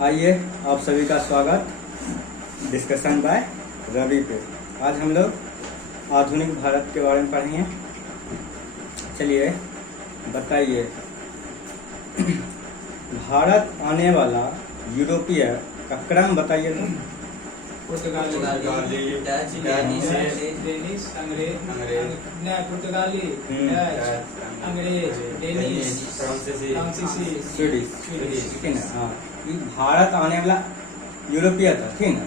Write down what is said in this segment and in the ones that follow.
आइए आप सभी का स्वागत डिस्कशन बाय रवि पे। आज हम लोग आधुनिक भारत के बारे में पढ़ेंगे। चलिए बताइए, भारत आने वाला यूरोपीय का क्रम बताइए तो। पुर्तगाली, डच, डेनिश, अंग्रेज, पुर्तगाली, डच, अंग्रेज, डेनिश, फ्रांसीसी, स्वीडिश, ठीक है ना। हाँ, ये भारत आने वाला यूरोपीय था, ठीक है ना।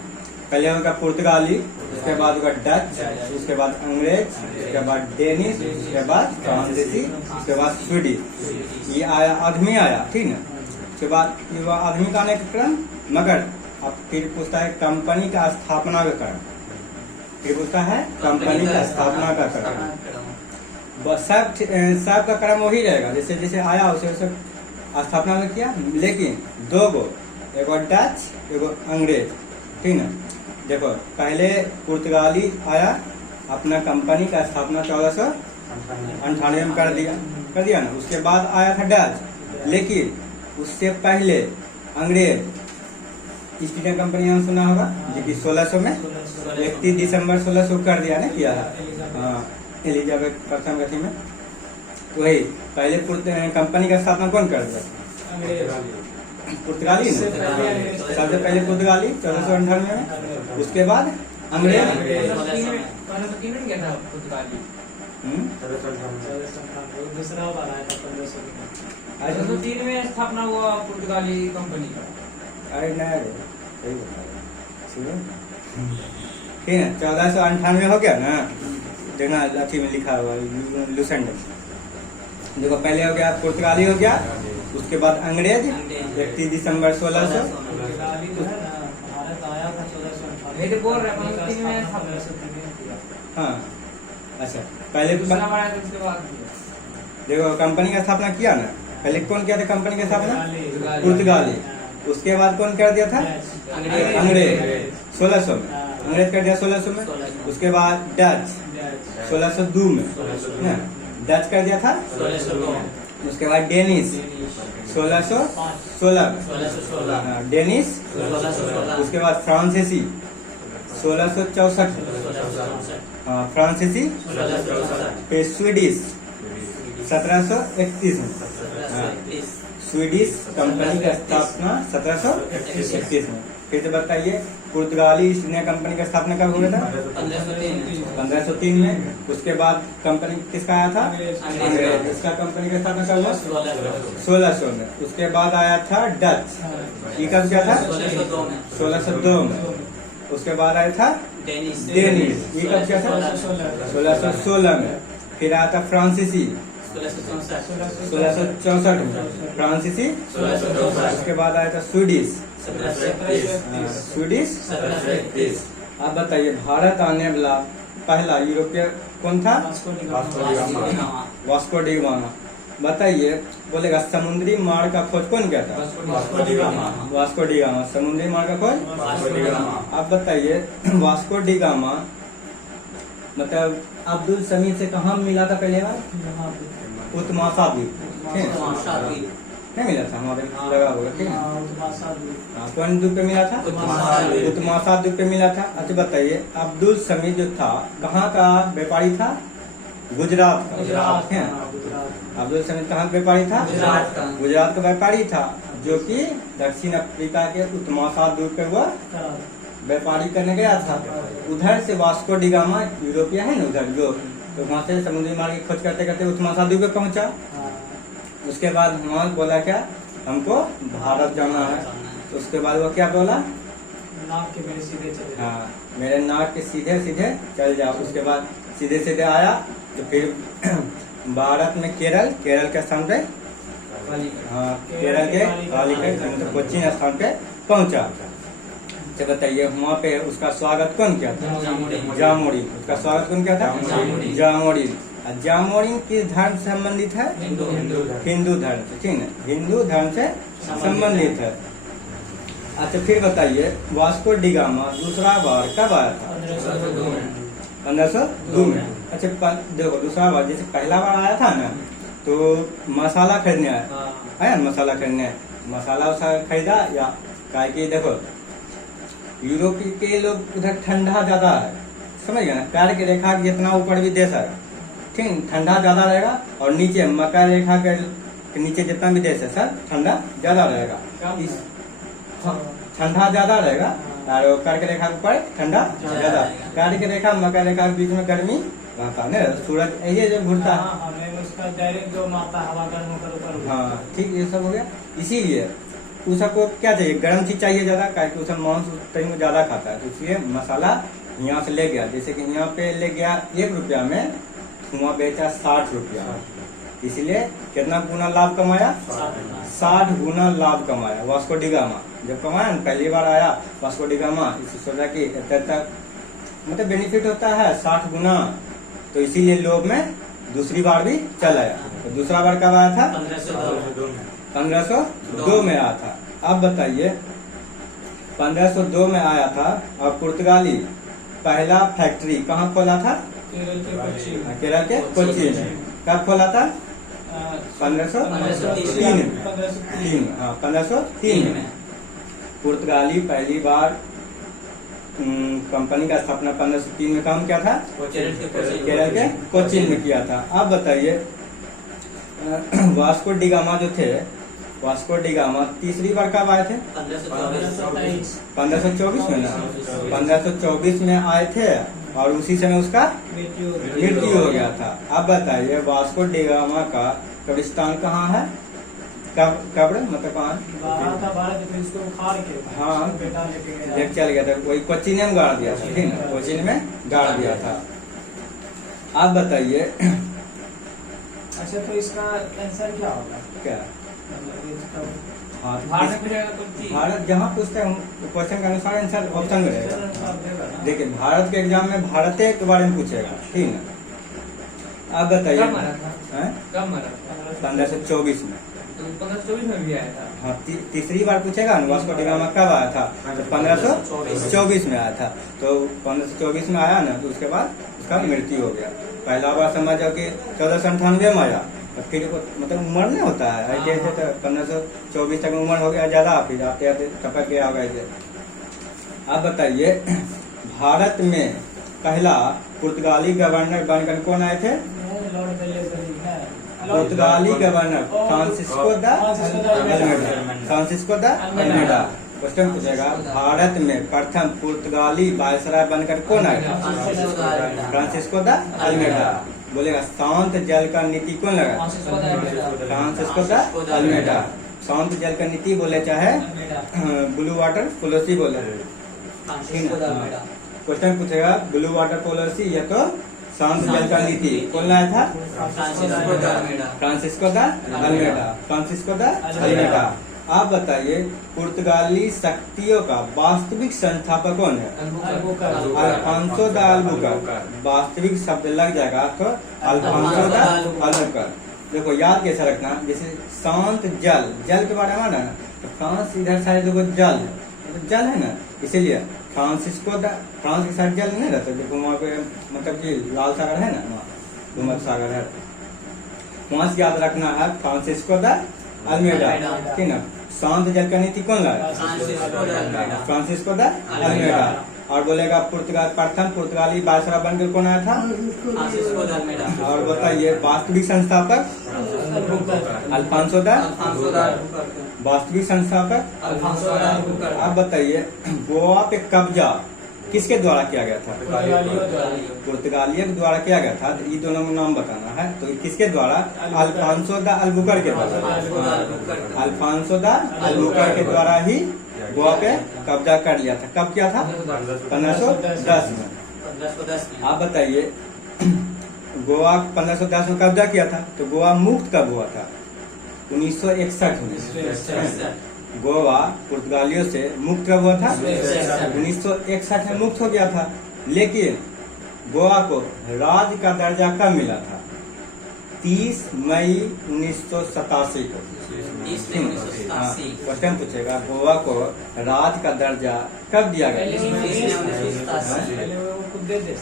पहले होगा पुर्तगाली, उसके बाद होगा डच, उसके बाद अंग्रेज, उसके बाद डेनिश, उसके बाद फ्रांसीसी, उसके बाद स्वीडिश। ये आया आदमी आया, ठीक है। उसके बाद ये आदमी का आने का क्रम, मगर अब फिर पूछता है कंपनी का स्थापना का क्रम। फिर पूछता है कंपनी का स्थापना का क्रम। सब का क्रम वही रहेगा, जैसे जैसे आया उसे उसे स्थापना में किया, लेकिन दो गो, एगो डच एगो अंग्रेज, ठीक ना। देखो पहले पुर्तगाली आया, अपना कंपनी का स्थापना 1498 में कर दिया ना। उसके बाद आया था डच, लेकिन उससे पहले अंग्रेज ईस्ट इंडिया कंपनी नाम सुना होगा, जो कि 1600 में 31 दिसंबर 1600 कर दिया ना, किया है। हाँ, एलिजाबेथ प्रथम गति में वही पहले कंपनी का स्थापना कौन कर दिया? पुर्तगाली ना, सबसे पहले पुर्तगाली 1498 में, उसके बाद अंग्रेज। दूसरा वाला है 1503 में स्थापना हुआ पुर्तगाली कंपनी का। अरे नहीं, सही बता रहे, ठीक है। 1498 हो गया ना, देखना अथी में लिखा हुआ लुसेंट। देखो पहले हो गया पुर्तगाली हो गया, उसके बाद अंग्रेज 31 दिसंबर 1600। हाँ अच्छा, पहले देखो कंपनी का स्थापना किया ना, पहले कौन किया था कंपनी की स्थापना? पुर्तगाली। उसके बाद कौन कर दिया था? अंग्रेज 1600 में, अंग्रेज कर दिया 1600 में। उसके बाद डच 1602 में, डच कर दिया था। उसके बाद डेनिश 1616 में, डेनिश। उसके बाद फ्रांसीसी 1664, फ्रांसीसी। फिर स्वीडिश 1731 में, स्वीडिश कंपनी का स्थापना 1731 में। फिर से बताइए, पुर्तगाली ईस्ट इंडिया कंपनी का स्थापना कब हुआ था? 1503 में। उसके बाद कंपनी किसका आया था? अंग्रेज। इसका कंपनी का स्थापना कब हुआ? 1600 में। उसके बाद आया था डच, ये कब किया था? 1602 में। उसके बाद आया था डेनिश, ये कब किया था? 1616 में। फिर आया था फ्रांसीसी 1664 में, फ्रांसीसी। उसके बाद आया था स्वीडिश, स्वीडिश। आप बताइए, भारत आने वाला पहला यूरोपीय कौन था? Vasco D gamma. बताइए, बोलेगा समुद्री मार्ग का खोज कौन किया था? Vasco D gamma. समुद्री मार्ग का खोज। आप बताइए, वास्को डी गामा मतलब अब्दुल समीर से कहाँ मिला था पहले बार? उत्तमासा द्वीप, नहीं मिला था, हमारे लगा होगा, ठीक है। कौन द्वीप पे मिला था? उत्तमासा द्वीप पे मिला था। अच्छा बताइए, अब्दुल समीर जो था कहाँ का व्यापारी था? गुजरात का। अब्दुल समीर कहाँ का व्यापारी था? गुजरात का व्यापारी था, जो कि दक्षिण अफ्रीका के उत्तमासा द्वीप पे हुआ व्यापारी करने गया था। उधर से वास्को डी गामा यूरोपीय है ना उधर, जो तो वहाँ से समुद्री मार्ग की खोज करते करते उत्तमासा द्वीप पे पहुंचा। उसके बाद वहाँ बोला क्या, हमको भारत जाना है। तो उसके बाद वो क्या बोला? नाक के मेरे सीधे चले। हाँ, मेरे नाक के सीधे सीधे चल जाओ। उसके बाद सीधे सीधे आया, तो फिर भारत में केरल के स्थान पे, हाँ केरल के कालीकट कोचीन स्थान पे पहुंचा। तो बताइए, वहाँ पे उसका स्वागत कौन किया था? जामोरिन। उसका स्वागत कौन किया था? जामोरिन। जामोरिन किस धर्म से संबंधित है? हिंदू धर्म से, ठीक है, हिंदू धर्म से संबंधित है। अच्छा फिर बताइए, वास्को डी गामा दूसरा बार कब आया था? 1502 में। अच्छा देखो, दूसरा बार जैसे पहला बार आया था ना, तो मसाला खरीदने आया, मसाला खरीदने, मसाला खरीदा या काहे कि देखो यूरोप के लोग उधर ठंडा ज्यादा है, समझ गए ना, कार्य की रेखा के जितना ऊपर भी देश है, ठीक, ठंडा ज्यादा रहेगा, और नीचे मकर रेखा के नीचे जितना भी देश है सर ठंडा ज्यादा रहेगा, ठंडा ज्यादा रहेगा, और कर्क रेखा के ऊपर ठंडा ज्यादा, कार्य रेखा मकर रेखा के बीच में गर्मी रहता है, सूरज ये जो घूरता है, हमें उसका डायरेक्ट जो मारता हवा गर्म होकर ऊपर। हाँ ठीक, ये सब हो गया। इसीलिए उसको क्या चाहिए, गर्म चीज चाहिए ज्यादा, क्योंकि उसका मांस टाइम ज्यादा खाता है, तो इसलिए मसाला यहाँ से ले गया, जैसे कि यहाँ पे ले गया 1 रुपया में, वहाँ बेचा 60 रुपया, इसलिए कितना गुना लाभ कमाया, 60 गुना लाभ कमाया वास्को डी गामा। जब कमाया ना, पहली बार आया वास्को डी गामा, इसे सोचा कि तक मतलब बेनिफिट होता है 60 गुना, तो इसीलिए लोभ में दूसरी बार भी चल आया। तो दूसरा बार कब आया था, 1502 में आया था। अब बताइए 1502 में आया था, और पुर्तगाली पहला फैक्ट्री कहाँ खोला था, केरल के कोच्चि। केरल के कोच्चि में। कब खोला था, 1503 में। पुर्तगाली पहली बार कंपनी का स्थापना 1503 में काम किया था, केरल के कोच्चि में किया था। अब बताइए वास्को डी गामा जो थे, वास्को डी गामा तीसरी बार कब आए थे, 1524 में ना, 1524 में आए थे, और उसी समय उसका मृत्यु हो गया था। अब बताइए वास्को डी गामा का कब्रिस्तान कहाँ है, कब्र मतलब कहाँ, हाँ लेके चल गया था, वही कोच्चि में गाड़ दिया था, ठीक है, कोच्चि में गाड़ दिया था। अब बताइए अच्छा, तो इसका आंसर क्या होगा, क्या, हाँ भारत जहाँ पूछते हैं क्वेश्चन के अनुसार आंसर ऑप्शन में रहेगा। देखिए भारत के एग्जाम में भारत के बारे में पूछेगा, ठीक है। अब बताइए कब मरा था, कब मरा था, 1524 में, तो 1524 में भी आया था। हाँ तीसरी बार पूछेगा ना, वास्को डी गामा कब आया था, तो 1524 में आया था, तो 1524 में आया ना, तो उसके बाद उसका मृत्यु हो गया। पहला बार समझो कि 1498 में आया, तो फिर मतलब उम्र नहीं होता है, जैसे तो 1524 तक उम्र हो गया ज्यादा, फिर आते आते टपक गया होगा ऐसे। अब बताइए भारत में पहला पुर्तगाली गवर्नर बनकर कौन आए थे, पुर्तगाली governor Francisco de Almeida. Question पूछेगा भारत में प्रथम पुर्तगाली वायसराय बनकर कौन आया, फ्रांसिस्को द अल्मेडा। बोलेगा शांत जल का नीति कौन लगा, फ्रांसिस्को द अल्मेडा। शांत जल का नीति बोले चाहे ब्लू वाटर पॉलिसी बोले, क्वेश्चन पूछेगा ब्लू वाटर पॉलिसी या तो शांत जल का नीति कौन लाया था, Francisco de Almeida, Francisco de Almeida. आप बताइए पुर्तगाली शक्तियों का वास्तविक संस्थापक कौन है, अल्फांसो द अल्बुकर। वास्तविक शब्द लग जाएगा तो अल्फांसो द अल्बुकर। देखो याद कैसा रखना, जैसे शांत जल, जल के बारे में ना, तो फ्रांस इधर साइड देखो जल, जल है ना, इसीलिए फ्रांसिस्को द, फ्रांस के साइड जल नहीं रहता, देखो वहाँ पे मतलब कि लाल सागर है ना, वहाँ भूमध्य सागर है, वहाँ से याद रखना है फ्रांसिस्को द अल्मेडा, ठीक ना। शांत जल का नीति कौन लाया, फ्रांसिस्को द अल्मेडा। और बोलेगा पुर्तगाल प्रथम पुर्तगाली वायसराय बनकर कौन आया था, और बताइए वास्तविक संस्थापक अल्फांसो द, वास्तविक संस्थापक। आप बताइए गोवा पे कब्जा किसके द्वारा किया गया था, पुर्तगालियों के द्वारा किया गया था, तो ये दोनों में नाम बताना है, तो ये किसके द्वारा, अल्फांसो द अल्बुकर के द्वारा, अल्फांसो द अल्बुकर के द्वारा ही गोवा पे कब्जा कर लिया था। कब किया था, 1510 में। आप बताइए गोवा 1510 में कब्जा किया था, तो गोवा मुक्त कब हुआ था, 1961 में। गोवा पुर्तगालियों से मुक्त कब हुआ था, 1961 में मुक्त हो गया था। लेकिन गोवा को राज्य का दर्जा कब मिला था, 30 मई 1987 को। क्वेश्चन पूछेगा गोवा को राज्य का दर्जा कब दिया गया,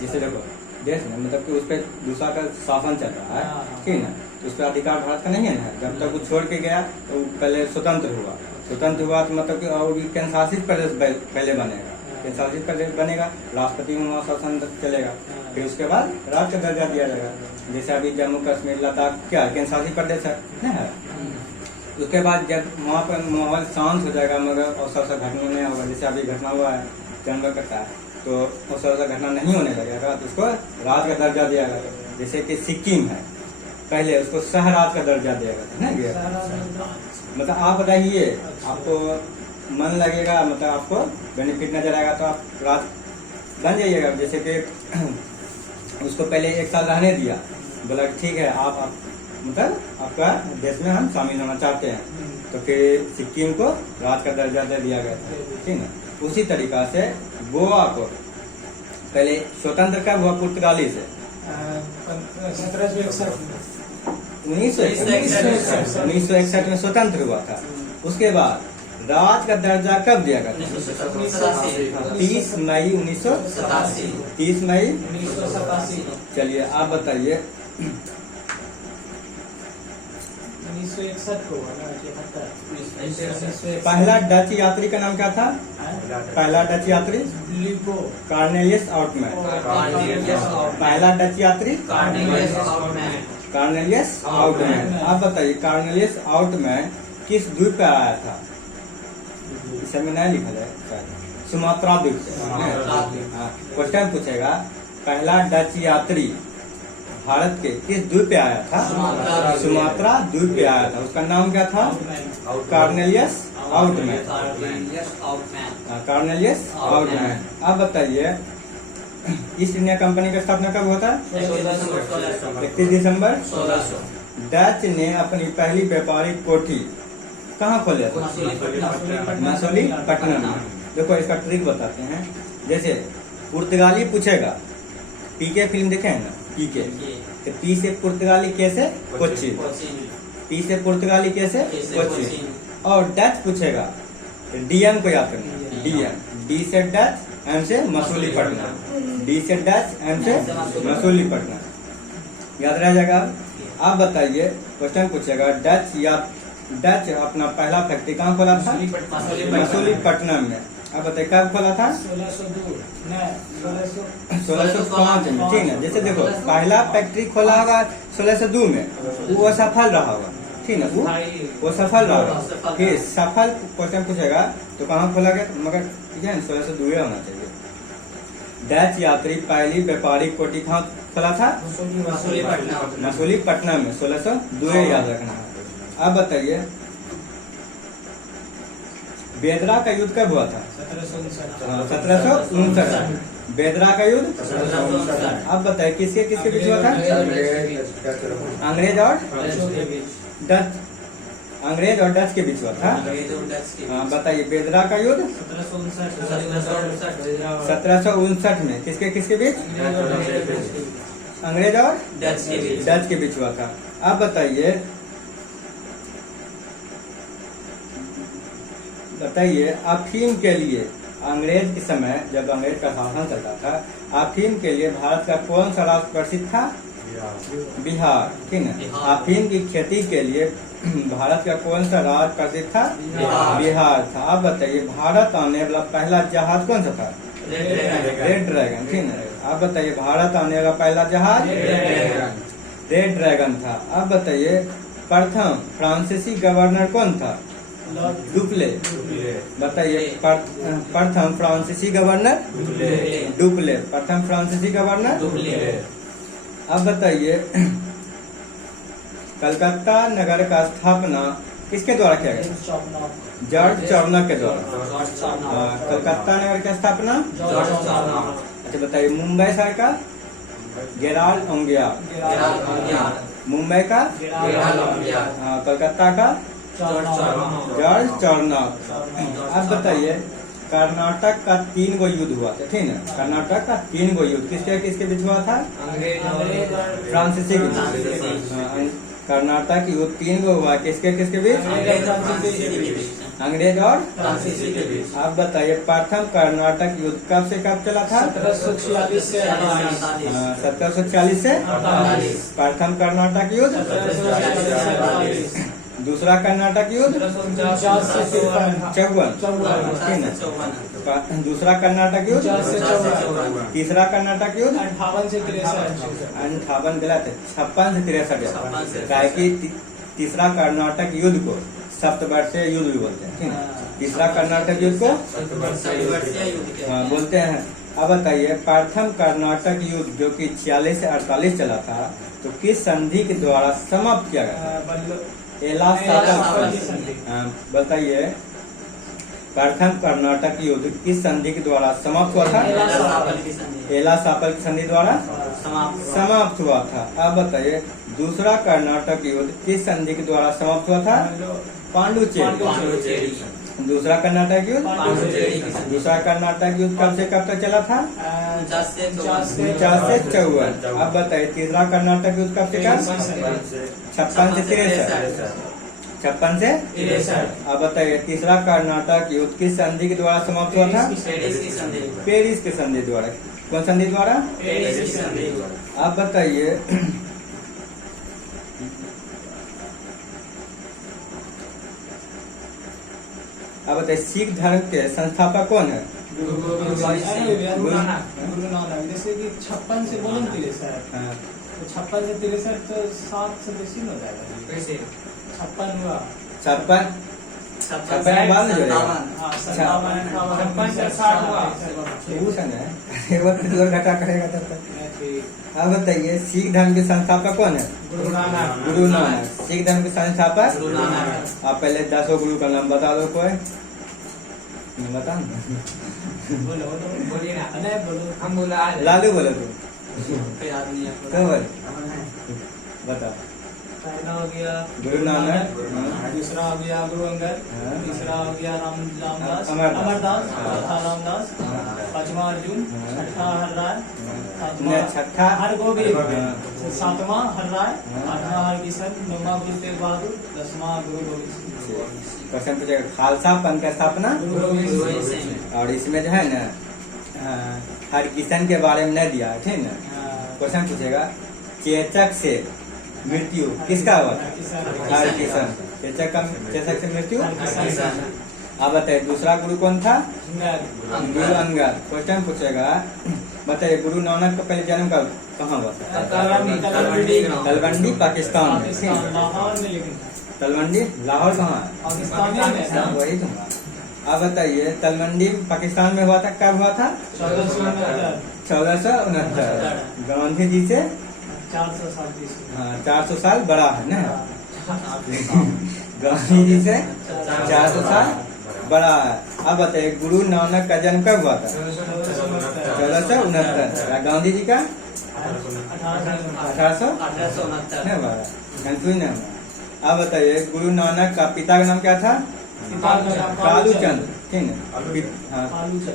जिसे देखो देश में मतलब कि उस पर दूसरा का शासन चल रहा है, ठीक है ना, तो उस पर अधिकार भारत का नहीं है ना, जब तक वो छोड़ के गया तो पहले स्वतंत्र हुआ, स्वतंत्र हुआ तो मतलब कि और भी केंद्र शासित प्रदेश पहले बनेगा, केंद्र शासित प्रदेश बनेगा, राष्ट्रपति में वहाँ शासन चलेगा, फिर उसके बाद राज्य का दर्जा दिया जाएगा। जैसे अभी जम्मू कश्मीर लद्दाख क्या केंद्र शासित प्रदेश है। उसके बाद जब वहाँ पर माहौल शांत हो जाएगा, मगर और सा घटना नहीं होगा, जैसे अभी घटना हुआ है जनवरी करता है, तो उस सा घटना नहीं होने लगेगा तो उसको राज्य का दर्जा दिया जाएगा। जैसे कि सिक्किम है, पहले उसको शहर राज्य का दर्जा दिया गया ना। मतलब आप बताइए, आपको मन लगेगा, मतलब आपको बेनिफिट नजर आएगा तो आप राज्य बन जाइएगा। जैसे कि उसको पहले 1 साल रहने दिया, बोला ठीक है आप मतलब आपका देश में हम शामिल होना चाहते हैं, तो फिर सिक्किम को राज्य का दर्जा दे दिया गया था, ठीक है। उसी तरीका से गोवा को पहले स्वतंत्र कब हुआ पुर्तगाली से? 1961 में स्वतंत्र हुआ था। उसके बाद राज्य का दर्जा कब दिया गया था? 30 मई 1987। 30 मई 1987। चलिए आप बताइए। 1961 को हुआ ना, 71। पहला डच यात्री का नाम क्या था? पहला डच यात्री लिपो कार्नेलियस आउटमैन। पहला डच यात्री कार्नेलियस आउटमैन। आप बताइए कार्नेलियस आउटमैन किस द्वीप पे आया था? इस समय नहीं लिखा है, सुमात्रा द्वीप से। क्वेश्चन पूछेगा पहला डच यात्री भारत के किस द्वीप पे आया था? सुमात्रा द्वीप पे आया था। उसका नाम क्या था? कार्नेलियस आउटमैन। कार्नेलियस आउटमैन। आप बताइए ईस्ट इंडिया कंपनी का स्थापना कब हुआ था? 31 दिसंबर 1600। डच ने अपनी पहली व्यापारिक कोठी कहाँ खोले थे? मसूलीपट्टनम में। देखो इसका ट्रिक बताते हैं। जैसे पुर्तगाली पूछेगा, पीके फिल्म देखे हैं ना, पीके, तो पी से पुर्तगाली कैसे? कोच्चि। पी से पुर्तगाली कैसे? कोच्चि। और डच पूछेगा, डीएम को याद करना, डीएम। डी से डच, एम से मसूलीपट्टनम। डी से डच, एम से मसूलीपट्टनम। याद रह जाएगा। आप बताइए क्वेश्चन पूछेगा डच अपना पहला फैक्ट्री कहाँ खोला था? मसूलीपट्टनम में। आप बताइए कब खोला था? 1605 में, ठीक है। जैसे देखो पहला फैक्ट्री खोला होगा 1602 में, वो सफल रहा होगा, ठीक है, वो सफल रहा होगा। फिर सफल क्वेश्चन पूछेगा तो कहाँ खोला गया? मगर ठीक है 1602 होना चाहिए। डच यात्री पहली व्यापारिक कोठी कहाँ खोला था? मसूलीपट्टनम में, 1602 याद रखना है। अब बताइए बेदरा का युद्ध कब हुआ था? 1759। बेदरा का युद्ध 1759। अब बताइए किसके किसके बीच हुआ था? अंग्रेज और डच। अंग्रेज और डच के बीच हुआ था। बताइए बेदरा का युद्ध 1759 में किसके किसके बीच? अंग्रेज और डच के बीच हुआ था। अब बताइए अफीम के लिए अंग्रेज के समय जब अंग्रेज का शासन चलता था, अफीम के लिए भारत का कौन सा राज्य प्रसिद्ध था? बिहार, ठीक है। अफीम की खेती के लिए भारत का कौन सा राज्य प्रसिद्ध था? बिहार था। आप बताइए भारत आने वाला पहला जहाज कौन सा था? रेड ड्रैगन, ठीक है। आप बताइए भारत आने वाला पहला जहाज रेड ड्रैगन था। आप बताइए प्रथम फ्रांसीसी गवर्नर कौन था? डुप्ले। बताइए प्रथम फ्रांसीसी गवर्नर डुप्ले। प्रथम फ्रांसीसी गवर्नर। अब बताइए कलकत्ता नगर का स्थापना किसके द्वारा किया गया? जॉर्ज चार्नक के द्वारा। कलकत्ता नगर की स्थापना अच्छा बताइए मुंबई शहर का? गेराल्ड ओंगियार। मुंबई का? कलकत्ता का? जॉर्ज चार्नक। अब बताइए कर्नाटक का 3 गो युद्ध हुआ था, ठीक है। कर्नाटक का 3 गो युद्ध किसके किसके बीच हुआ था? फ्रांसीसी के बीच। कर्नाटक युद्ध 3 गो हुआ, किसके किसके बीच? अंग्रेज और फ्रांसीसी के बीच। आप बताइए प्रथम कर्नाटक युद्ध कब से कब चला था? 1746 से 1746 से 48। प्रथम कर्नाटक युद्ध दूसरा कर्नाटक युद्ध 49 से 53 54, ठीक है। दूसरा कर्नाटक युद्ध 49 से 54 तीसरा कर्नाटक युद्ध 58 से 63 58 गलत है, 56 से 63 काहे कि तीसरा कर्नाटक युद्ध को सप्तवर्षीय युद्ध भी बोलते हैं, ठीक है। तीसरा कर्नाटक युद्ध को बोलते हैं। अब बताइए प्रथम कर्नाटक युद्ध जो कि 46 से 48 चला था, तो किस संधि के द्वारा समाप्त किया गया था? एला सापल संधि। बताइए प्रथम कर्नाटक युद्ध किस संधि के द्वारा समाप्त हुआ था? एला सापल की संधि द्वारा समाप्त हुआ था। अब बताइए दूसरा कर्नाटक युद्ध किस संधि के द्वारा समाप्त हुआ था? पांडुचेरी। दूसरा कर्नाटक युद्ध दूसरा कर्नाटक युद्ध कब से कब तक चला था? 50 से 54। अब बताइए तीसरा कर्नाटक युद्ध कब से कब? 56 से 63। 56 से 63। अब बताइए तीसरा कर्नाटक युद्ध किस संधि के द्वारा समाप्त हुआ था? पेरिस के संधि द्वारा। कौन संधि द्वारा? अब बताइए सिख धर्म के संस्थापक कौन है? गुरु नानक। जैसे कि 56 से बोले 63, हाँ, तो 56 से 63 तो 7 से बेसी हो जाएगा। कैसे? 56 हुआ। 56 56 बाद में जोड़ेगा। हाँ, 57 56 से 60 हुआ। वो सन है, वो तो जोड़ घटा करेगा तब तक। अब बताइए सिख धर्म के संस्थापक कौन है? गुरु नानक। गुरु नानक। सिख धर्म के संस्थापक गुरु नानक। आप पहले 10 गुरु का नाम बता दो कोई बता। बोलो बोलिए ना। अरे बोलो। हम बोला लालू बोलो तो बोल बता। पहला हो गया गुरु नानक। दूसरा हो गया गुरु अंगद। हाँ। तीसरा हो गया रामदास अमरदास। चौथा रामदास। हाँ। पांचवा अर्जुन। हाँ। छठा हरराय। ने छठा हरगोविंद। हाँ। सातवां हरराय। हाँ। आठवां हरकिशन। नौवां गुरु तेग बहादुर। 10वां गुरु गोविंद सिंह। क्वेश्चन पूछेगा खालसा पंथ की स्थापना। गुरु गोविंद सिंह। और इसमें जो है ना हरकिशन के बारे में नहीं दिया, ठीक ना। क्वेश्चन पूछेगा चेचक से मृत्यु किसका हुआ? हरकिशन। चेचक से मृत्यु। अब बताइए दूसरा गुरु कौन था? गुरु अंगद। क्वेश्चन पूछेगा बताइए गुरु नानक का पहले जन्म कहाँ हुआ था? तलवंडी पाकिस्तान में। लाहौर में। लेकिन तलवंडी लाहौर कहाँ? पाकिस्तान में। वही दूंगा। अब बताइए तलवंडी पाकिस्तान में हुआ था, कब हुआ था? 1469। गांधी जी से 400 साल पीछे। हाँ 400 साल बड़ा है ना। गांधी जी से 400 साल बड़ा है। अब बताइए गुरु नानक का जन्म कब हुआ था? 1469। गांधी जी का 1869 नहीं हुआ, कंफ्यूज नहीं हुआ। अब बताइए गुरु नानक का पिता का नाम क्या था? कालूचंद, ठीक है। हाँ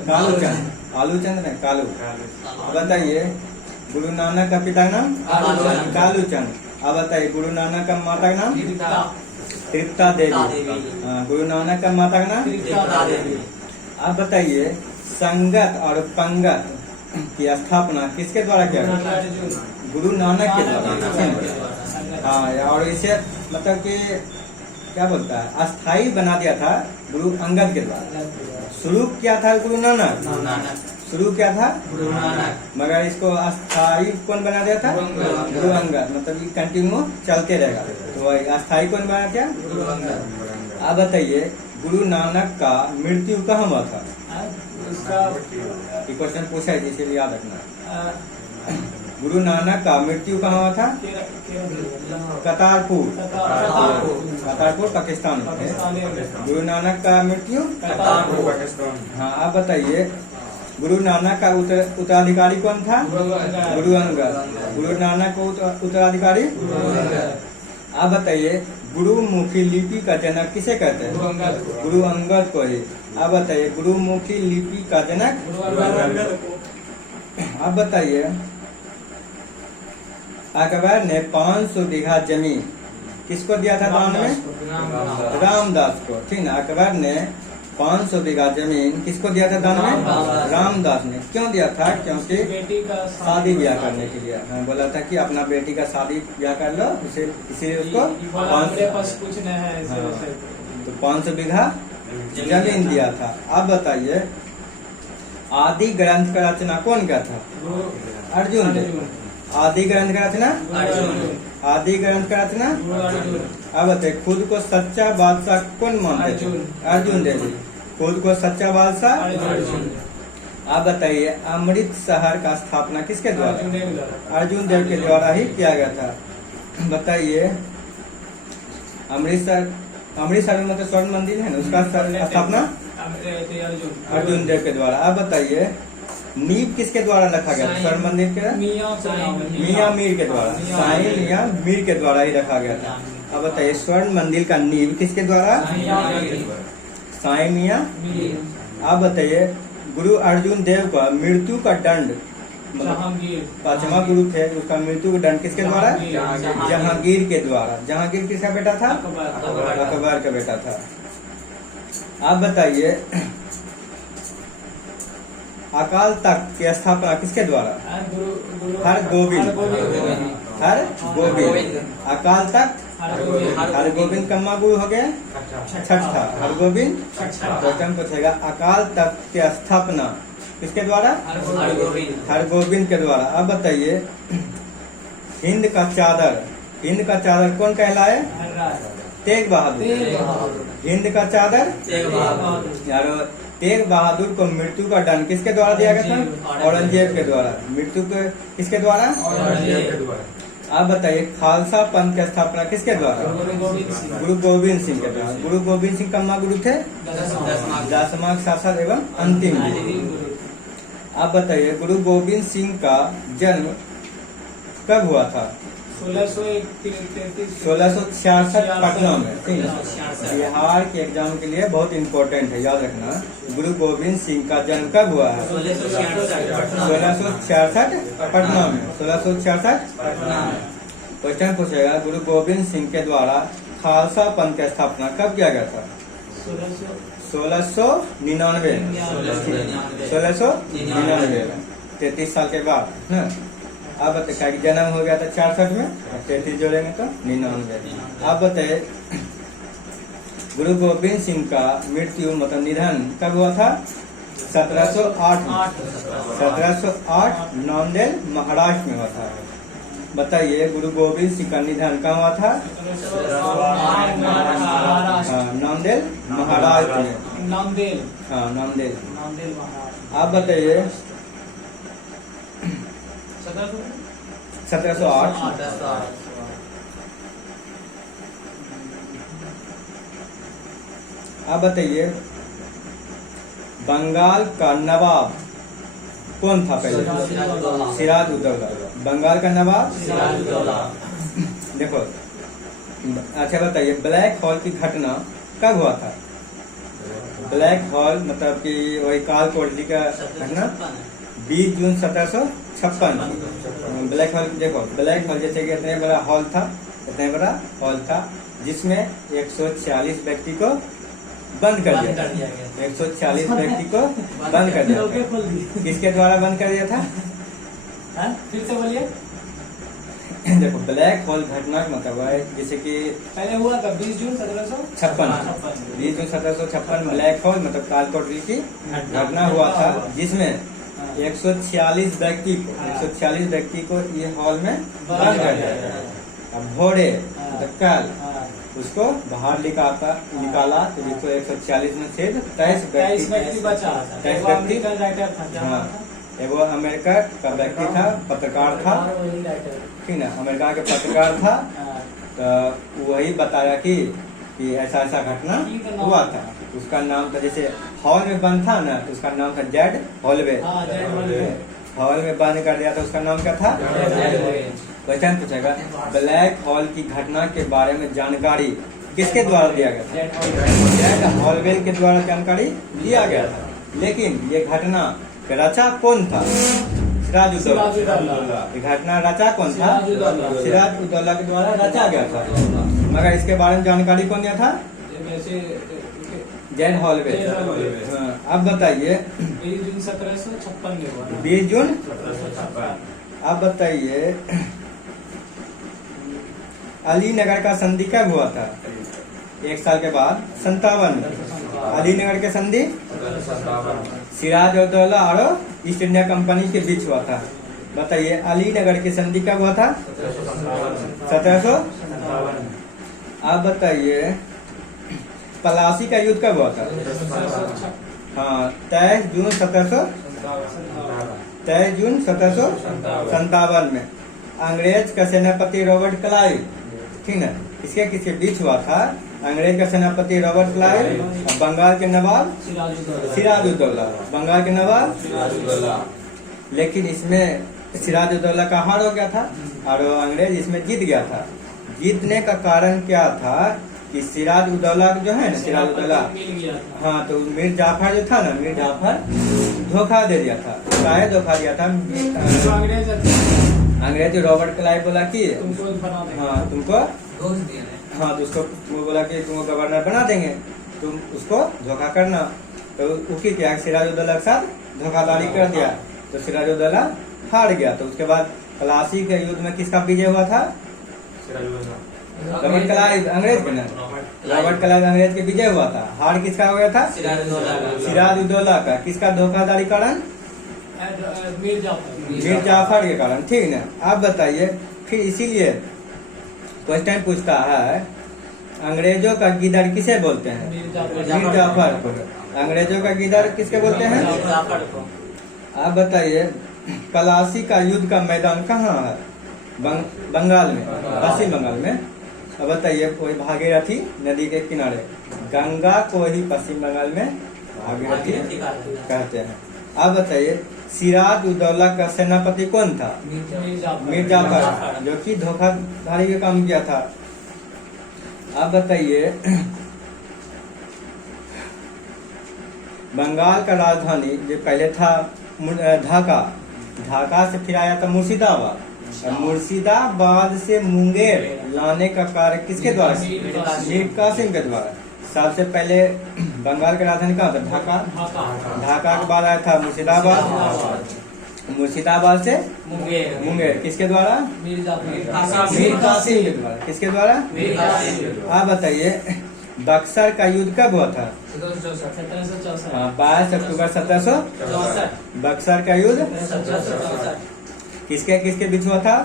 कालूचंद। आलूचंद नहीं कालू। बताइए गुरु नानक का पिता का नाम? कालूचंद। अब बताइए गुरु नानक का माता का नाम? तृप्ता देवी। गुरु नानक का माता का नाम? अब बताइए संगत और पंगत की स्थापना किसके द्वारा किया गया? गुरु नानक के द्वारा। हाँ और इसे मतलब कि क्या बोलता है अस्थाई बना दिया था गुरु अंगद के द्वारा। शुरू क्या था गुरु नानक? शुरू क्या था? गुरु नानक। मगर इसको अस्थाई कौन बना दिया था? गुरु अंगद। मतलब ये कंटिन्यू चलते रहेगा, तो वही अस्थाई कौन बना दिया? गुरु अंगद। अब बताइए गुरु नानक का मृत्यु कहाँ हुआ था? ये क्वेश्चन पूछा है इसीलिए याद रखना। गुरु नानक का मृत्यु कहाँ हुआ था? करतारपुर पाकिस्तान में। गुरु नानक का मृत्यु हाँ। आप बताइए गुरु नानक का उत्तराधिकारी कौन था? गुरु अंगद। गुरु नानक का उत्तराधिकारी। आप बताइए गुरुमुखी लिपि का जनक किसे कहते हैं? गुरु अंगद को ही। आप बताइए गुरुमुखी लिपि का जनक। आप बताइए अकबर ने 500 बीघा जमीन किसको दिया था दान में? रामदास को, ठीक ना। अकबर ने 500 बीघा जमीन किसको दिया था दान में? रामदास ने। क्यों दिया था? क्योंकि बेटी का शादी ब्याह करने के लिए। हाँ, बोला था कि अपना बेटी का शादी ब्याह कर लो, उसे इसीलिए उसको मेरे पास कुछ नहीं है ऐसे हाँ। वैसे। तो 500 बीघा जमीन दिया था। अब बताइए आदि ग्रंथ का रचना कौन का था? अर्जुन देव। आदि ग्रंथ का रचना? आदि ग्रंथ का रचना? अब बताइए खुद को सच्चा बादशाह कौन मानते थे? अर्जुन देव जी। खुद को सच्चा बादशाह? अब बताइए अमृत शहर का स्थापना किसके द्वारा? अर्जुन देव के द्वारा ही किया गया था। बताइए अमृतसर में मतलब स्वर्ण मंदिर है ना, उसका स्थापना अर्जुन देव के द्वारा। अब बताइए नींव किसके द्वारा रखा गया था स्वर्ण मंदिर के? मियाँ मीर के द्वारा। साईं मियाँ मीर के द्वारा ही रखा गया था। अब बताइए स्वर्ण मंदिर का नींव किसके द्वारा? साईं मियाँ। अब बताइए गुरु अर्जुन देव का मृत्यु का दंड, पांचवा गुरु थे, उसका मृत्यु का दंड किसके द्वारा? जहांगीर के द्वारा। जहांगीर किसका बेटा था? अकबर का बेटा था। आप बताइए अकाल तख्त की स्थापना किसके द्वारा? हरगोविंद। अकाल तख्त हरगोविंद कम्मा गुरु हो गया छठा। हरगोविंद। क्वेश्चन पूछेगा अकाल तख्त की स्थापना किसके द्वारा? हरगोविंद के द्वारा। अब बताइए हिंद का चादर कौन कहलाए? तेग बहादुर। हिंद का चादर यारो तेग बहादुर को मृत्यु का दंड किसके द्वारा दिया गया था? औरंगजेब के द्वारा। मृत्यु के किसके द्वारा? आप बताइए खालसा पंथ की स्थापना किसके द्वारा? गुरु गोविंद सिंह के द्वारा। गुरु गोविंद सिंह कम्मा गुरु थे? दसवां शासक एवं अंतिम गुरु। आप बताइए गुरु गोविंद सिंह का जन्म कब हुआ था? 1666 पटना में। बिहार के एग्जाम के लिए बहुत इम्पोर्टेंट है, याद रखना। गुरु गोविंद सिंह का जन्म कब हुआ है? 1666 पटना में। 1666 क्वेश्चन पूछेगा गुरु गोविंद सिंह के द्वारा खालसा पंथ की स्थापना कब किया गया था? 1699। 1699 33 साल के बाद ना। अब बताइए जन्म हो गया था 66 में, 33 जोड़ेंगे तो 99। अब बताइए गुरु गोविंद सिंह का मृत्यु मतलब निधन कब हुआ था? 1708 में। 1708 नांदेड़ महाराष्ट्र में हुआ था। बताइए गुरु गोविंद सिंह का निधन कहाँ हुआ था? नांदेड़ महाराष्ट्र में। नांदेड़। आप बताइए 1708। आप बताइए बंगाल का नवाब कौन था पहले? सिराज उद्दौला। बंगाल का नवाब देखो। अच्छा बताइए ब्लैक होल की घटना कब हुआ था? ब्लैक होल मतलब कि वही काल कोठरी का घटना 20 जून 1756। ब्लैक होल देखो, ब्लैक होल जैसे कि इतने बड़ा हॉल था जिसमें 146 व्यक्ति को बंद कर दिया। 146 व्यक्ति को बंद कर दिया। किसके द्वारा बंद कर दिया था? फिर से बोलिए। देखो ब्लैक होल घटना का मतलब है जैसे कि पहले हुआ था 20 जून 1756। 20 जून 1756 ब्लैक होल मतलब काल कोठरी की घटना हुआ था जिसमें 146 व्यक्ति को ये हॉल में बंद कर दिया गया। अब भोरे मतलब कल उसको बाहर निकाला तो जिसको 140 में से 23 व्यक्ति बचा। 23 व्यक्ति। हाँ, वो अमेरिका का व्यक्ति था, पत्रकार था, ठीक ना। अमेरिका के पत्रकार था तो वही बताया कि ऐसा ऐसा घटना हुआ था। उसका नाम था जैसे हॉल में बंद था ना तो उसका नाम था जेड हॉलवे। हॉल में बंद कर दिया था, उसका नाम क्या था? क्वेश्चन पूछेगा ब्लैक हॉल की घटना के बारे में जानकारी किसके द्वारा दिया गया था? जेड हॉलवे के द्वारा जानकारी दिया गया था। लेकिन ये घटना रचा कौन था? सिराज उद्दौला। घटना रचा कौन था? सिराज उद्दौला के द्वारा रचा गया था। मगर इसके बारे में जानकारी कौन दिया था? Z hallway. Z hallway. हाँ, अब बताइए 20 जून 1756 में हुआ था। 20 जून 1756। अब बताइए अलीनगर का संधि कब हुआ था? 1 साल के बाद 57 में। अलीनगर के संधि सिराजउद्दौला और ईस्ट इंडिया कंपनी के बीच हुआ था। बताइए अलीनगर की संधि कब हुआ था? 1700। अब बताइए पलासी का युद्ध कब हुआ था? हाँ 23 जून 1757 में। अंग्रेज का सेनापति रॉबर्ट क्लाइव, ठीक ना, किसके किसके बीच हुआ था? अंग्रेज का सेनापति रॉबर्ट क्लाइव और बंगाल के नवाब सिराजुद्दौला। बंगाल के नवाब लेकिन इसमें सिराजुद्दौला का हार हो गया था और अंग्रेज इसमें जीत गया था। जीतने का कारण क्या था कि सिराजुद्दौला जो है ना, सिराजुद्दौला, हाँ तो मीर जाफर जो था ना, मीर जाफर धोखा दे दिया था। काहे धोखा दिया था? अंग्रेज रॉबर्ट क्लाइव बोला कि हाँ तुमको, हाँ तो उसको वो बोला कि तुमको गवर्नर बना देंगे, तुम उसको धोखा करना। तो उसी क्या सिराजुद्दौला के साथ धोखाधड़ी कर दिया, तो सिराजुद्दौला हार गया। तो उसके बाद प्लासी के युद्ध में किसका विजय हुआ था? रॉबर्ट क्लाइव, अंग्रेज के ना, रॉबर्ट क्लाइव अंग्रेज के विजय हुआ था। हार किसका हो गया था? सिराजुद्दौला का। किसका धोखाधड़ी कारण? मीर जाफर के कारण, ठीक ना। आप बताइए फिर इसीलिए क्वेश्चन पूछता है अंग्रेजों का गिदड़ किसे बोलते हैं? मीर जाफर को। अंग्रेजों का गिदड़ किसके बोलते हैं? आप बताइए पलासी का युद्ध का मैदान कहाँ है? बंगाल में, पश्चिम बंगाल में। अब बताइए कोई भागीरथी नदी के किनारे, गंगा को ही पश्चिम बंगाल में भागीरथी कहते हैं। अब बताइए सिराजुद्दौला का सेनापति कौन था? मीर जाफर, जो कि धोखाधड़ी का काम किया था। अब बताइए बंगाल का राजधानी जो पहले था ढाका, ढाका से फिर आया था मुर्शिदाबाद, और मुर्शिदाबाद से मुंगेर लाने का कार्य किसके द्वारा? मीर कासिम के द्वारा। सबसे पहले बंगाल का राजधानी कहाँ था? ढाका। ढाका के बाद आया था मुर्शिदाबाद, मुर्शिदाबाद से मुंगेर किसके द्वारा? मीर कासिम के द्वारा। किसके द्वारा? आप बताइए बक्सर का युद्ध कब हुआ था? 1764। हाँ 22 अक्टूबर 1764। बक्सर का युद्ध किसके किसके बीच हुआ था?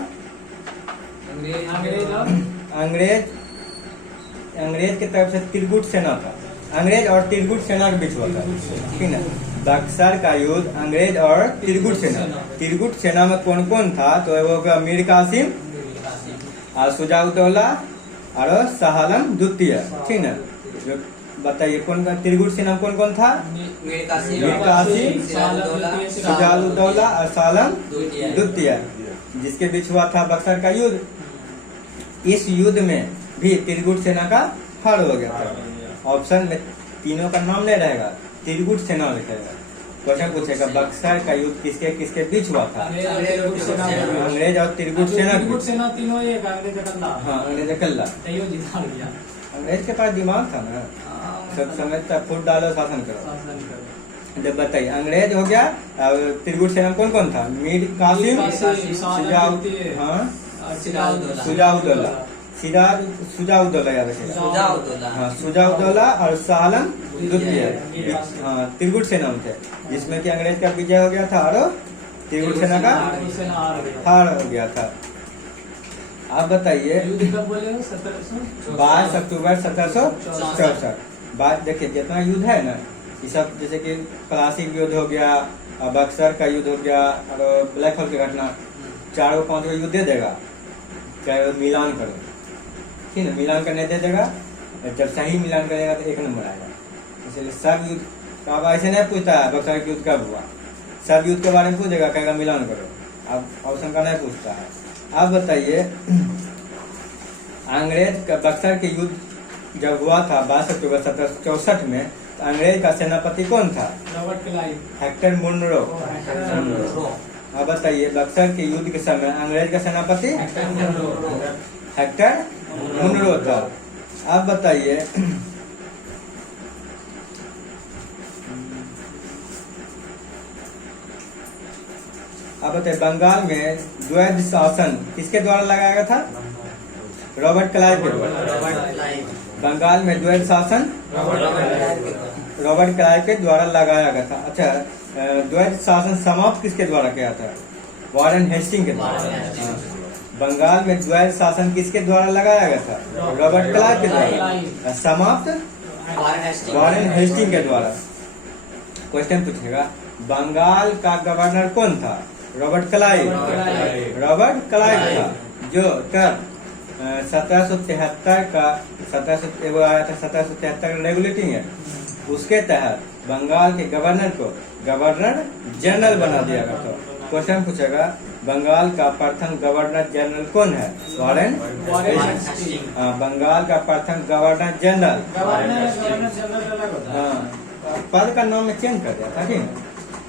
अंग्रेज की तरफ से त्रिगुट सेना था, अंग्रेज और त्रिगुट सेना के बीच हुआ था, ठीक ना। बक्सर का युद्ध अंग्रेज और त्रिगुट सेना। त्रिगुट सेना में कौन कौन था? तो वो मीर कासिम और सुजाउद्दौला और शाह आलम द्वितीय, ठीक ना। जो बताइए कौन त्रिगुट सेना कौन कौन था? मीर कासिम, सुजाउद्दौला और शाह आलम द्वितीय, जिसके बीच हुआ था बक्सर का युद्ध। इस युद्ध में भी त्रिगुट सेना का हार हो गया था। ऑप्शन में तीनों का नाम नहीं रहेगा, त्रिगुट सेना लिखेगा। क्वेश्चन पूछेगा बक्सर का युद्ध किसके किसके बीच हुआ था? अंग्रेज और त्रिगुट सेना। तीनों एक अंग्रेज अकेला। हाँ अंग्रेज अकेला। अंग्रेज के पास दिमाग था ना, सब समय तक फुट डालो शासन करो। जब बताइए अंग्रेज हो गया और त्रिगुट सेना कौन कौन था? मीर कासिम, सुजाउद्दौला, सुजाउद्दौला याद रखिएगा। हाँ सुजाउद्दौला और शाह आलम द्वितीय, हाँ त्रिगुट सेना में थे, जिसमें कि अंग्रेज का विजय हो गया था और त्रिगुट सेना का हार हो गया था। आप बताइए 22 अक्टूबर 1764। बात देखिए जितना युद्ध है ना, ये सब जैसे कि प्लासी युद्ध हो गया, बक्सर का युद्ध हो गया और ब्लैक होल की घटना, 4-5 युद्ध दे देगा, चाहे मिलान करो, ठीक है। मिलान करने दे देगा, जब सही मिलान करेगा तो 1 नंबर आएगा। इसलिए सब युद्ध अब ऐसे नहीं पूछता है बक्सर के युद्ध कब हुआ, सब युद्ध के बारे में पूछेगा, कहेगा मिलान करो, अब ऑप्शन का नहीं पूछता है। आप बताइए अंग्रेज का बक्सर के युद्ध जब हुआ था 22 अक्टूबर 1764 में, तो अंग्रेज का सेनापति कौन था? Robert Clive, Hector Munro. अब बताइए बक्सर के युद्ध के समय अंग्रेज का सेनापति हेक्टर मुनरो था। अब बताइए अब बताइए बंगाल में द्वैध शासन किसके द्वारा लगाया गया था? रॉबर्ट क्लाइव के द्वारा। बंगाल में द्वैध शासन रॉबर्ट क्लाइव के द्वारा लगाया गया था। अच्छा, द्वैध शासन समाप्त किसके द्वारा किया था? वॉरेन हेस्टिंग के द्वारा। हाँ। बंगाल में द्वैध शासन किसके द्वारा लगाया गया था? रॉबर्ट क्लाइव के द्वारा। समाप्त वॉरेन हेस्टिंग के द्वारा। क्वेश्चन पूछेगा, बंगाल का गवर्नर कौन था? Robert Clive. रॉबर्ट क्लाइव था, जो कब 1773 का 1700 आया था, 1773 का रेगुलेटिंग है, उसके तहत बंगाल के गवर्नर को गवर्नर जनरल बना दिया गया था। क्वेश्चन पूछेगा, बंगाल का प्रथम गवर्नर जनरल कौन है? Warren Hasting. हाँ, बंगाल का प्रथम गवर्नर जनरल। हाँ, पद का नाम में चेंज कर दिया था, ठीक है?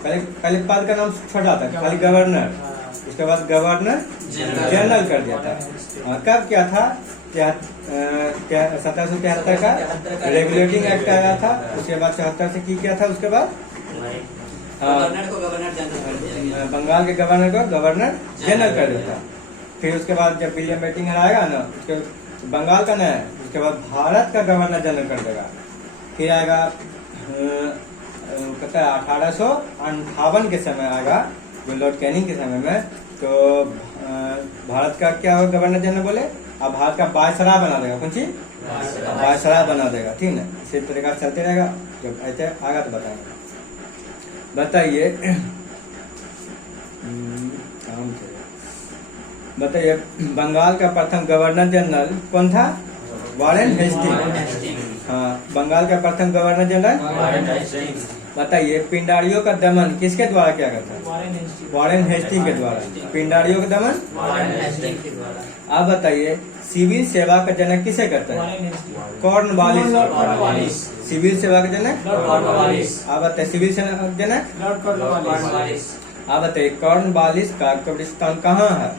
पहले पद का नाम छोटा था, खाली गवर्नर, उसके बाद गवर्नर जनरल कर दिया था। कब क्या था? 1773 का रेगुलेटिंग एक्ट आया था, उसके बाद 74 से की किया था, उसके बाद गवर्नर को गवर्नर जनरल, बंगाल के गवर्नर को गवर्नर जनरल कर दिया था। फिर उसके बाद जब विलियम बेटिंगर आएगा ना, उसके बंगाल का नहीं, उसके बाद भारत का गवर्नर जनरल कर देगा। फिर आएगा कहता है 1858 के समय आएगा, जो लॉर्ड कैनिंग के समय में, तो भारत का क्या होगा? गवर्नर जनरल बोले, अब भारत का वायसराय बना देगा। कौन चीज? वायसराय बना देगा, ठीक है? इसी तरीका चलते रहेगा, जब ऐसे आएगा तो बताएंगे। बताइए बताइए बंगाल का प्रथम गवर्नर जनरल कौन था? Warren Hasting. हाँ, बंगाल का प्रथम गवर्नर जनरल। बताइए पिंडारियों का दमन किसके द्वारा किया गया था? वॉरेन हेस्टिंग के द्वारा। पिंडारियों का दमन आप बताइए सिविल सेवा का जनक किसे कहते हैं? कॉर्नवालिस। सिविल सेवा का जनक आप बताइए सिविल सेवा का जनक आप बताइए कॉर्नवालिस का कब्रिस्तान कहाँ है?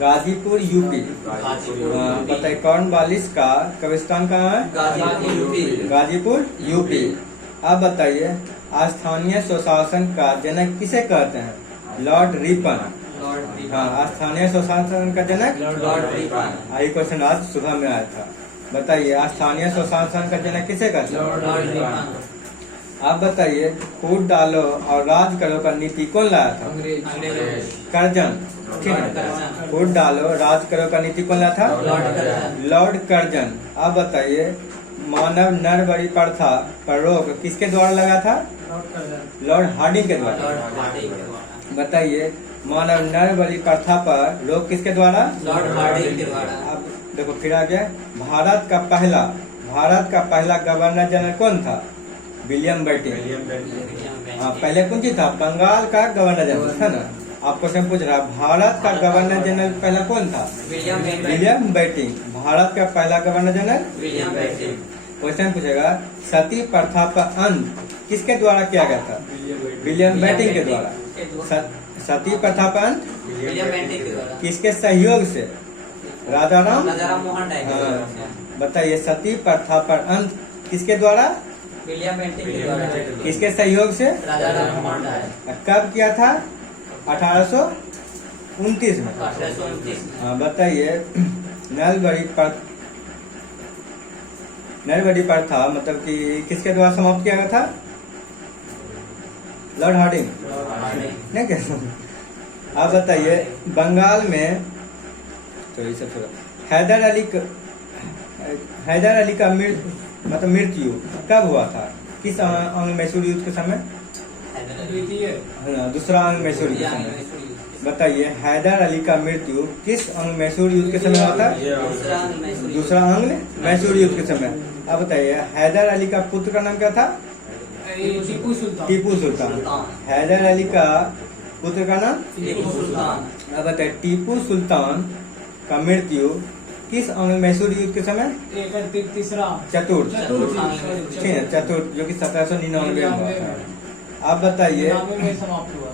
गाजीपुर यूपी। बताइए कॉर्नवालिस का कब्रिस्तान कहाँ है? गाजीपुर यूपी। अब बताइए स्थानीय स्वशासन का जनक किसे कहते हैं? Lord Ripon. हाँ, स्थानीय स्वशासन का जनक लॉर्ड रिपन। यही क्वेश्चन आज सुबह में आया था। बताइए स्थानीय स्वशासन का जनक किसे कहते हैं? Lord Ripon. आप बताइए फूट डालो और राज करो का नीति कौन लाया था? कर्जन। ठीक है, फूट डालो राज करो का नीति कौन लाया था? Lord Curzon. आप बताइए मानव नरबलि प्रथा पर रोक किसके द्वारा लगा था? लॉर्ड हार्डिंग के द्वारा। बताइए मानव नरबलि प्रथा पर रोक किसके द्वारा? लॉर्ड हार्डिंग के द्वारा। अब देखो फिर आ गया भारत का पहला गवर्नर जनरल कौन था? William Bentinck. हाँ, पहले कौन सी था? बंगाल का गवर्नर जनरल था ना। आप क्वेश्चन पूछ रहा भारत का गवर्नर जनरल पहला कौन था? William betting. भारत का पहला governor general William Bentinck. Question पूछेगा सती प्रथा का अंत किसके द्वारा किया गया था? विलियम बेटिंग के द्वारा। सती प्रथा का अंत विलियम बेटिंग के द्वारा। किसके सहयोग से? राजा राम मोहन राय। बताइए सती प्रथा पर अंत किसके द्वारा? विलियम बेटिंग के द्वारा। किसके सहयोग से? राजा राम मोहन राय। कब किया था? 1829 में। 1829। हाँ, बताइए नलबड़ी प्रथा मतलब कि किसके द्वारा समाप्त किया गया था? Lord Hardinge. नहीं क्या? आप बताइए बंगाल में तो ये सब हैदर अली का मृत्यु कब हुआ था? किस अंग मैसूर युद्ध के समय? दूसरा अंग मैसूर युद्ध के समय। बताइए हैदर अली का मृत्यु किस अंग मैसूर युद्ध के समय हुआ था? दूसरा अंग मैसूर युद्ध के समय। अब बताइए हैदर अली का पुत्र का नाम क्या था? टीपू सुल्तान। हैदर अली का पुत्र का नाम टीपू सुल्तान। अब बताइए टीपू सुल्तान का मृत्यु किस अंग मैसूर युद्ध के समय? चतुर्थ। ठीक है, चतुर्थ, जो कि 1799 में हुआ था। आप बताइए समाप्त हुआ।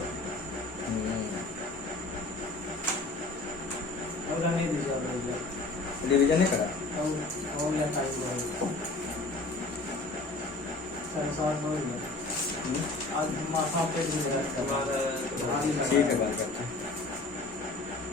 रिवीजन नहीं करा? और आज माथा पे उसके बाद ठीक है, बात करते हैं।